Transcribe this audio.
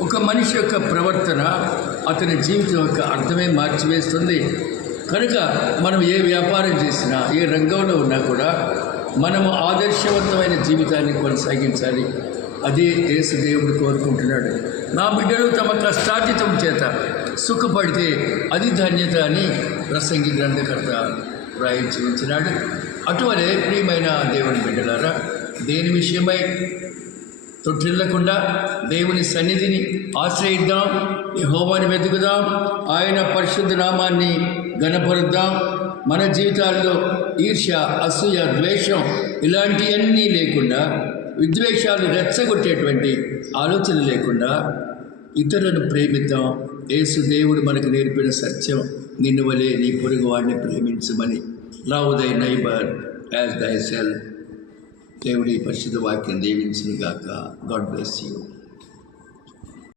ఒక మనిషి యొక్క ప్రవర్తన అతని జీవితం యొక్క అర్థమే మార్చివేస్తుంది. కనుక మనం ఏ వ్యాపారం చేసినా, ఏ రంగంలో ఉన్నా కూడా మనము ఆదర్శవంతమైన జీవితాన్ని కొనసాగించాలి. అదే యేసు దేవుడు కోరుకుంటున్నాడు. నా బిడ్డలు తమ కష్టార్జితం చేత సుఖపడితే అది ధన్యత అని ప్రసంగి గ్రంథకర్త రాయించి ఉంచినాడు. అటువలే ప్రియమైన దేవుని బిడ్డలారా, దేని విషయమై తొట్టిల్లకుండా దేవుని సన్నిధిని ఆశ్రయిద్దాం, యెహోవాను వెతుకుదాం, ఆయన పరిశుద్ధ నామాన్ని ఘనపరుద్దాం. మన జీవితాల్లో ఈర్ష్య, అసూయ, ద్వేషం ఇలాంటివన్నీ లేకుండా, విద్వేషాలు రెచ్చగొట్టేటువంటి ఆలోచన లేకుండా ఇతరులను ప్రేమిద్దాం. యేసు దేవుడు మనకు నేర్పిన సత్యం, నిన్ను వలె నీ పొరుగు వాడిని ప్రేమించమని. Love thy neighbour as thyself. దేవుడి పరిశుద్ధ వాక్యం దీవించును గాక. God bless you.